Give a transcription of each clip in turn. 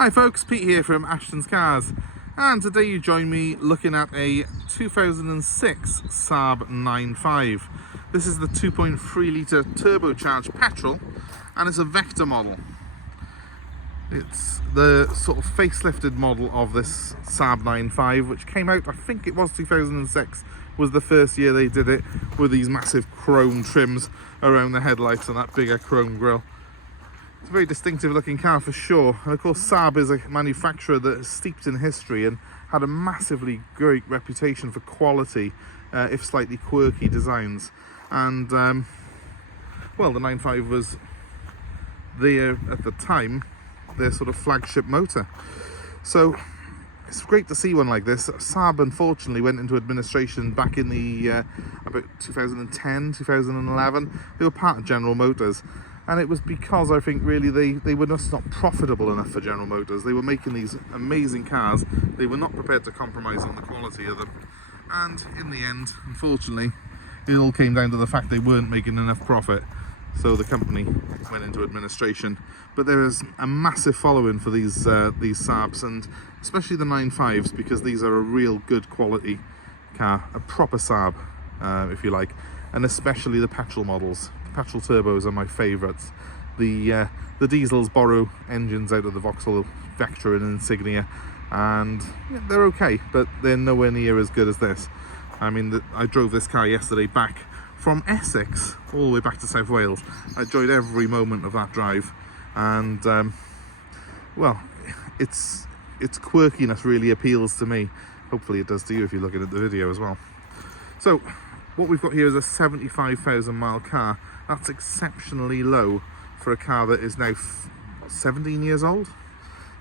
Hi folks, Pete here from Ashton's Cars, and today you join me looking at a 2006 Saab 9.5. This is the 2.3 litre turbocharged petrol, and it's a Vector model. It's the sort of facelifted model of this Saab 9.5, which came out, I think it was 2006, was the first year they did it, with these massive chrome trims around the headlights and that bigger chrome grille. It's a very distinctive looking car for sure, and of course Saab is a manufacturer that is steeped in history and had a massively great reputation for quality, if slightly quirky designs. And well, the 9.5 was there at the time, their sort of flagship motor. So it's great to see one like this. Saab unfortunately went into administration back in the about 2010, 2011. They were part of General Motors. And it was because I think really they were just not profitable enough for General Motors. They were making these amazing cars. They were not prepared to compromise on the quality of them. And in the end, unfortunately, it all came down to the fact they weren't making enough profit. So the company went into administration. But there is a massive following for these Saabs, and especially the 9.5s, because these are a real good quality car, a proper Saab, if you like, and especially the petrol models. Petrol turbos are my favourites. The diesels borrow engines out of the Vauxhall Vectra and Insignia, and yeah, they're okay, but they're nowhere near as good as this. I mean, I drove this car yesterday back from Essex all the way back to South Wales. I enjoyed every moment of that drive, and well, its quirkiness really appeals to me. Hopefully it does to you if you're looking at the video as well. So what we've got here is a 75,000 mile car. That's exceptionally low for a car that is now 17 years old.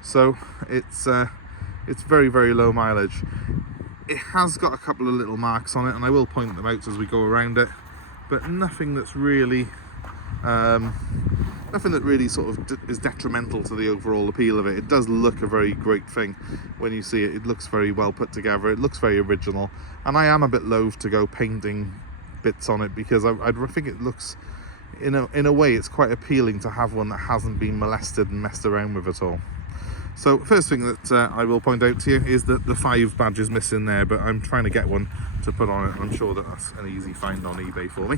So it's very, very low mileage. It has got a couple of little marks on it, and I will point them out as we go around it, but nothing that's really nothing that really sort of is detrimental to the overall appeal of it. It does look a very great thing when you see it. It looks very well put together. It looks very original, and I am a bit loath to go painting bits on it, because I think it looks, in a way, it's quite appealing to have one that hasn't been molested and messed around with at all. So first thing that I will point out to you is that the 5 badge is missing there, but I'm trying to get one to put on it. I'm sure that that's an easy find on eBay for me,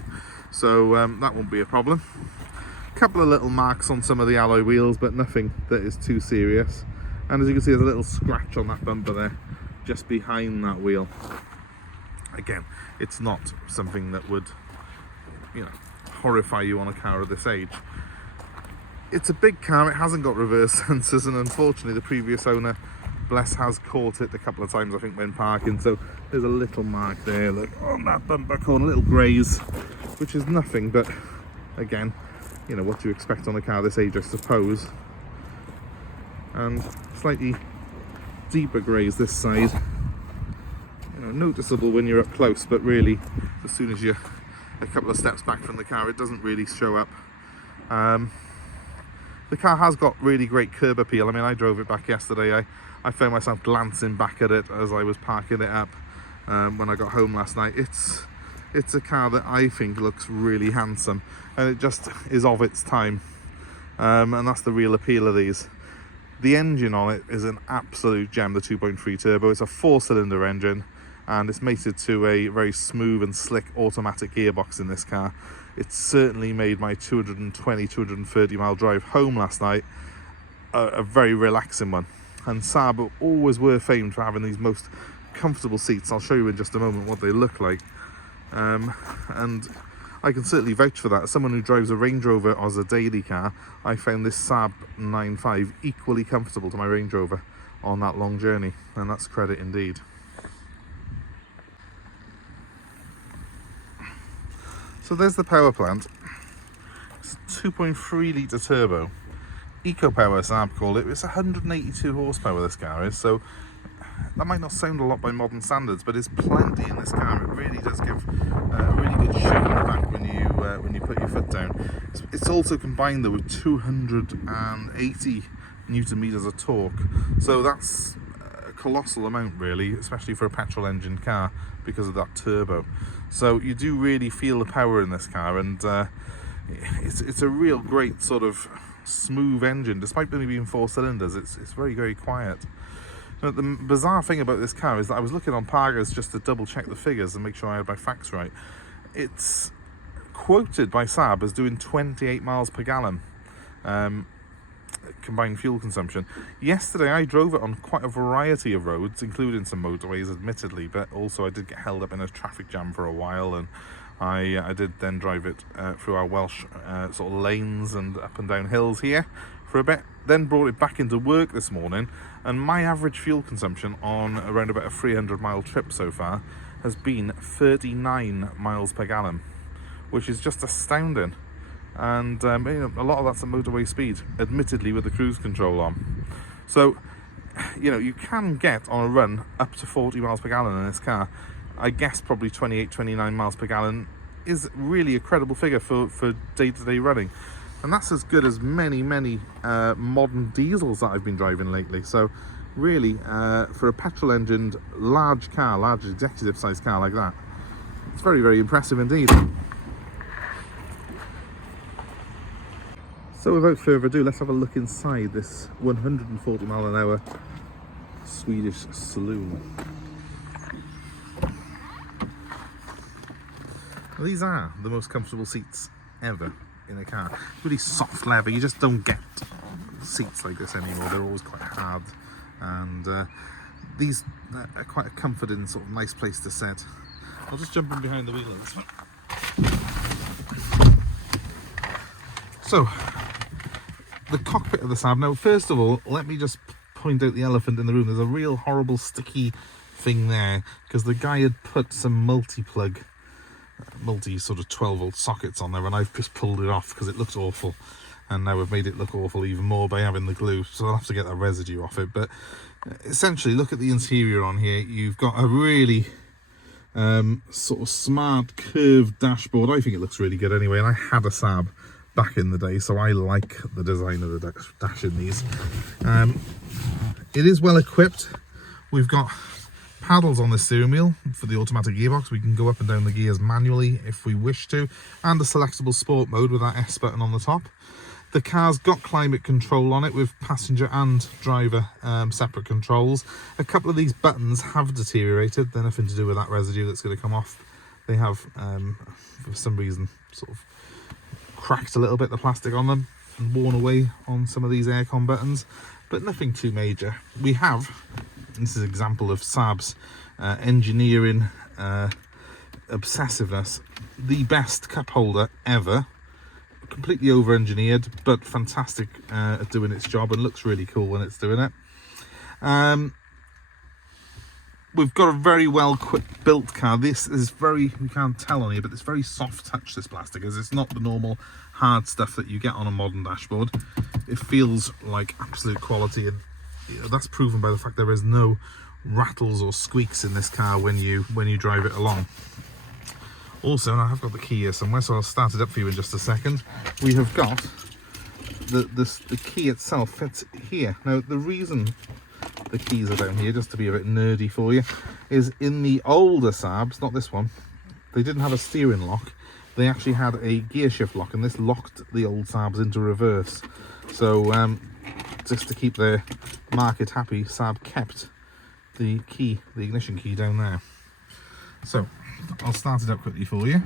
so that won't be a problem. A couple of little marks on some of the alloy wheels, but nothing that is too serious. And as you can see, there's a little scratch on that bumper there, just behind that wheel. Again, it's not something that would, you know, horrify you on a car of this age. It's a big car, it hasn't got reverse sensors, and unfortunately the previous owner, bless, has caught it a couple of times, I think, when parking. So there's a little mark there, look, on that bumper corner, a little graze, which is nothing, but again, you know, what do you expect on a car this age, I suppose. And slightly deeper graze this side. You know, noticeable when you're up close, but really, as soon as you're a couple of steps back from the car, it doesn't really show up. The car has got really great curb appeal. I mean, I drove it back yesterday. I found myself glancing back at it as I was parking it up when I got home last night. It's a car that I think looks really handsome, and it just is of its time, and that's the real appeal of these. The engine on it is an absolute gem, the 2.3 turbo. It's a 4-cylinder engine, and it's mated to a very smooth and slick automatic gearbox in this car. It certainly made my 230 mile drive home last night a very relaxing one. And Saab always were famed for having these most comfortable seats. I'll show you in just a moment what they look like, and I can certainly vouch for that. As someone who drives a Range Rover as a daily car, I found this Saab 9.5 equally comfortable to my Range Rover on that long journey, and that's credit indeed. So there's the power plant. It's a 2.3 litre turbo. Eco Power, Saab called it. It's 182 horsepower this car is, so that might not sound a lot by modern standards, but it's plenty in this car. It really does give a really good shake in the back when you put your foot down. It's also combined though with 280 newton meters of torque, so that's a colossal amount really, especially for a petrol engine car, because of that turbo. So you do really feel the power in this car, and it's a real great sort of smooth engine, despite only being 4 cylinders. It's very, very quiet. Now, the bizarre thing about this car is that I was looking on Pargas just to double check the figures and make sure I had my facts right. It's quoted by Saab as doing 28 miles per gallon combined fuel consumption. Yesterday I drove it on quite a variety of roads, including some motorways admittedly, but also I did get held up in a traffic jam for a while, and I did then drive it through our Welsh sort of lanes and up and down hills here for a bit, then brought it back into work this morning, and my average fuel consumption on around about a 300-mile trip so far has been 39 miles per gallon, which is just astounding. And you know, a lot of that's at motorway speed, admittedly with the cruise control on. So, you know, you can get on a run up to 40 miles per gallon in this car. I guess probably 28, 29 miles per gallon is really a credible figure for day-to-day running. And that's as good as many modern diesels that I've been driving lately. So really, for a petrol-engined large executive-sized car like that, it's very, very impressive indeed. So without further ado, let's have a look inside this 140 mile an hour Swedish saloon. Well, these are the most comfortable seats ever in a car. Really soft leather, you just don't get seats like this anymore. They're always quite hard, and these are quite a comforting, sort of nice place to sit. I'll just jump in behind the wheel of this one. So, the cockpit of the Saab. Now, first of all, let me just point out the elephant in the room. There's a real horrible sticky thing there, because the guy had put some multi sort of 12-volt sockets on there, and I've just pulled it off because it looked awful, and now we've made it look awful even more by having the glue, so I'll have to get that residue off it. But essentially, look at the interior on here. You've got a really sort of smart curved dashboard. I think it looks really good anyway, and I had a Saab back in the day, so I like the design of the dash in these. It is well equipped. We've got paddles on the steering wheel for the automatic gearbox. We can go up and down the gears manually if we wish to, and a selectable sport mode with that S button on the top. The car's got climate control on it with passenger and driver separate controls. A couple of these buttons have deteriorated. They're nothing to do with that residue that's going to come off. They have, for some reason, sort of cracked a little bit, the plastic on them, and worn away on some of these aircon buttons, but nothing too major. We have, this is an example of Saab's engineering obsessiveness, the best cup holder ever, completely over engineered but fantastic at doing its job, and looks really cool when it's doing it. We've got a very well built car. This is very, you can't tell on here, but it's very soft touch, this plastic is. It's not the normal hard stuff that you get on a modern dashboard. It feels like absolute quality, and that's proven by the fact there is no rattles or squeaks in this car when you drive it along. Also, and I have got the key here somewhere, so I'll start it up for you in just a second. We have got the key itself fits here. Now, the reason the keys are down here, just to be a bit nerdy for you, is in the older Saabs, not this one, they didn't have a steering lock. They actually had a gear shift lock, and this locked the old Saabs into reverse. So just to keep their market happy, Saab kept the key, the ignition key, down there. So I'll start it up quickly for you.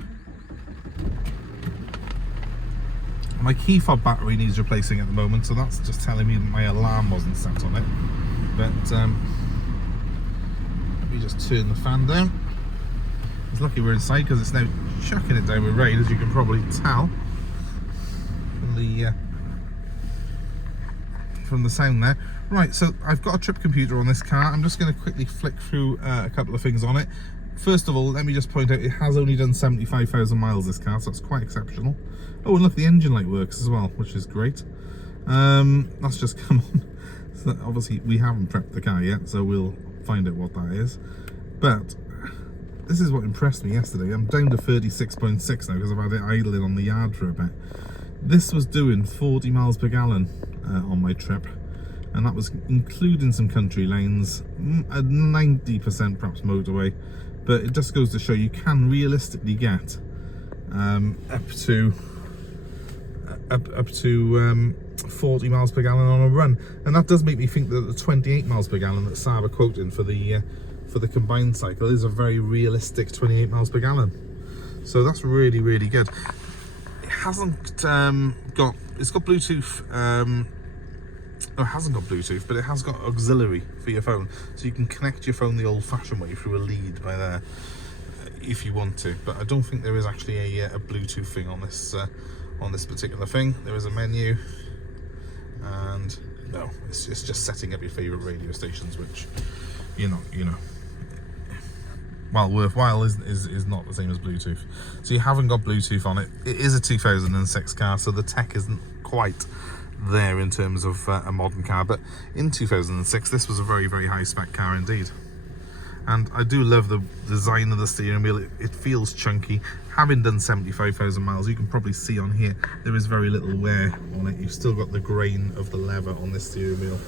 My key fob battery needs replacing at the moment, so that's just telling me that my alarm wasn't set on it. But let me just turn the fan down. It's lucky we're inside, because it's now chucking it down with rain, as you can probably tell from the sound there. Right, so I've got a trip computer on this car. I'm just going to quickly flick through a couple of things on it. First of all, let me just point out, it has only done 75,000 miles, this car, so that's quite exceptional. Oh, and look, the engine light works as well, which is great. That's just come on. So obviously we haven't prepped the car yet, so we'll find out what that is. But this is what impressed me yesterday. I'm down to 36.6 now because I've had it idling on the yard for a bit. This was doing 40 miles per gallon on my trip, and that was including some country lanes, 90% perhaps motorway. But it just goes to show you can realistically get up to up to 40 miles per gallon on a run, and that does make me think that the 28 miles per gallon that Saab are quoting for the combined cycle is a very realistic 28 miles per gallon. So that's really, really good. It hasn't it's got Bluetooth. It hasn't got Bluetooth, but it has got auxiliary for your phone, so you can connect your phone the old-fashioned way through a lead by there if you want to. But I don't think there is actually a Bluetooth thing on this particular thing. There is a menu, and no, it's just setting up your favourite radio stations, which you know, while worthwhile, is not the same as Bluetooth. So you haven't got Bluetooth on it. It is a 2006 car, so the tech isn't quite there in terms of a modern car, but in 2006 this was a very, very high spec car indeed. And I do love the design of the steering wheel. It feels chunky. Having done 75,000 miles, you can probably see on here there is very little wear on it. You've still got the grain of the leather on this steering wheel.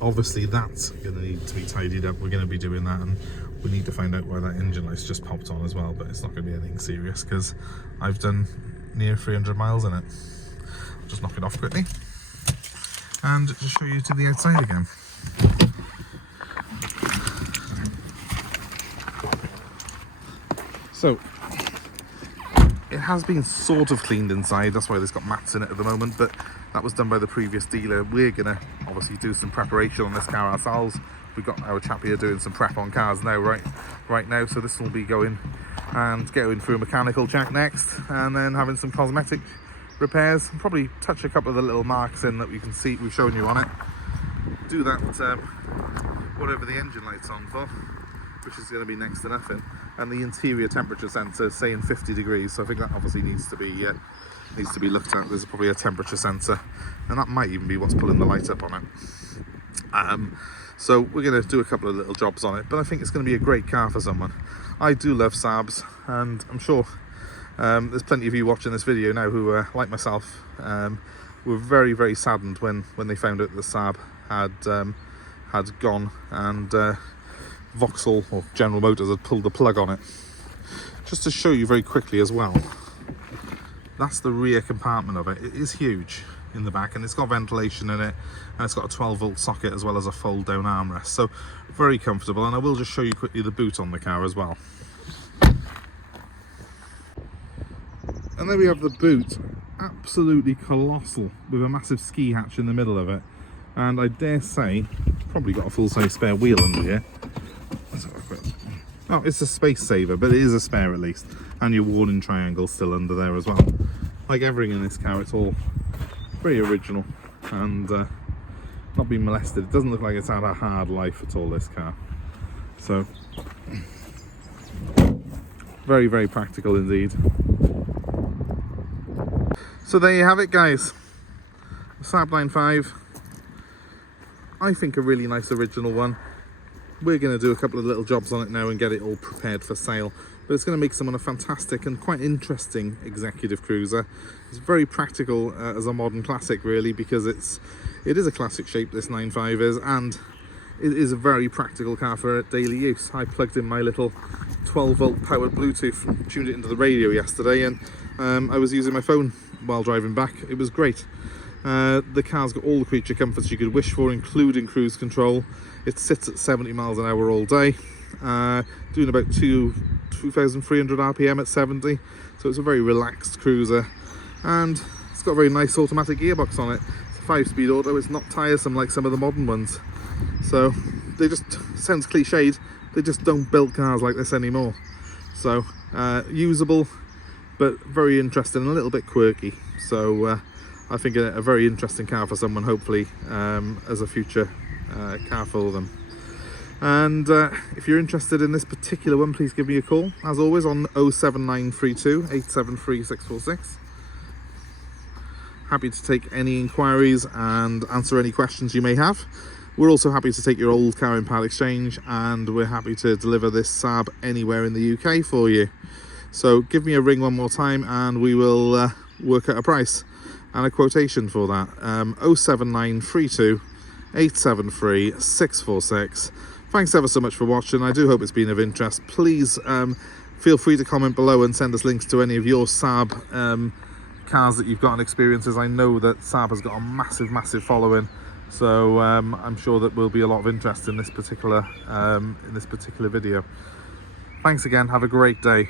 Obviously that's going to need to be tidied up. We're going to be doing that, and we need to find out why that engine light's just popped on as well, but it's not going to be anything serious because I've done near 300 miles in it. Just knock it off quickly and just show you to the outside again. So it has been sort of cleaned inside, that's why there's got mats in it at the moment, but that was done by the previous dealer. We're gonna obviously do some preparation on this car ourselves. We've got our chap here doing some prep on cars now, right now, so this will be going and going through a mechanical check next, and then having some cosmetic repairs, and probably touch a couple of the little marks in that we can see we've shown you on it. Do that whatever the engine light's on for, which is going to be next to nothing, and the interior temperature sensor saying 50 degrees, so I think that obviously needs to be looked at. There's probably a temperature sensor, and that might even be what's pulling the light up on it. So we're going to do a couple of little jobs on it, but I think it's going to be a great car for someone. I do love Saabs, and I'm sure there's plenty of you watching this video now who, like myself, were very, very saddened when they found out the Saab had gone, and Vauxhall or General Motors had pulled the plug on it. Just to show you very quickly as well, that's the rear compartment of it. It is huge in the back, and it's got ventilation in it, and it's got a 12-volt socket as well as a fold-down armrest, so very comfortable. And I will just show you quickly the boot on the car as well. And there we have the boot, absolutely colossal, with a massive ski hatch in the middle of it, and I dare say probably got a full-size spare wheel under here. Let's have a quick look. Oh, it's a space saver, but it is a spare at least, and your warning triangle still under there as well. Like everything in this car, it's all very original and not been molested. It doesn't look like it's had a hard life at all, this car. So very, very practical indeed. So there you have it, guys. Saab 9.5. I think a really nice original one. We're going to do a couple of little jobs on it now and get it all prepared for sale. But it's going to make someone a fantastic and quite interesting executive cruiser. It's very practical as a modern classic, really, because it is a classic shape, this 9.5 is, and it is a very practical car for daily use. I plugged in my little 12-volt powered Bluetooth and tuned it into the radio yesterday, and I was using my phone while driving back. It was great. The car's got all the creature comforts you could wish for, including cruise control. It sits at 70 miles an hour all day, doing about 2,300 RPM at 70, so it's a very relaxed cruiser, and it's got a very nice automatic gearbox on it. It's a 5-speed auto. It's not tiresome like some of the modern ones, so they just, sounds cliched, they just don't build cars like this anymore. So usable, but very interesting and a little bit quirky. So I think a very interesting car for someone, hopefully, as a future car for them. And if you're interested in this particular one, please give me a call, as always, on 07932 873 646. Happy to take any inquiries and answer any questions you may have. We're also happy to take your old car in part exchange, and we're happy to deliver this Saab anywhere in the UK for you. So give me a ring one more time and we will work out a price and a quotation for that. 07932 873 646. Thanks ever so much for watching. I do hope it's been of interest. Please feel free to comment below and send us links to any of your Saab cars that you've got and experiences. I know that Saab has got a massive following, so I'm sure that will be a lot of interest in this particular video. Thanks again, have a great day.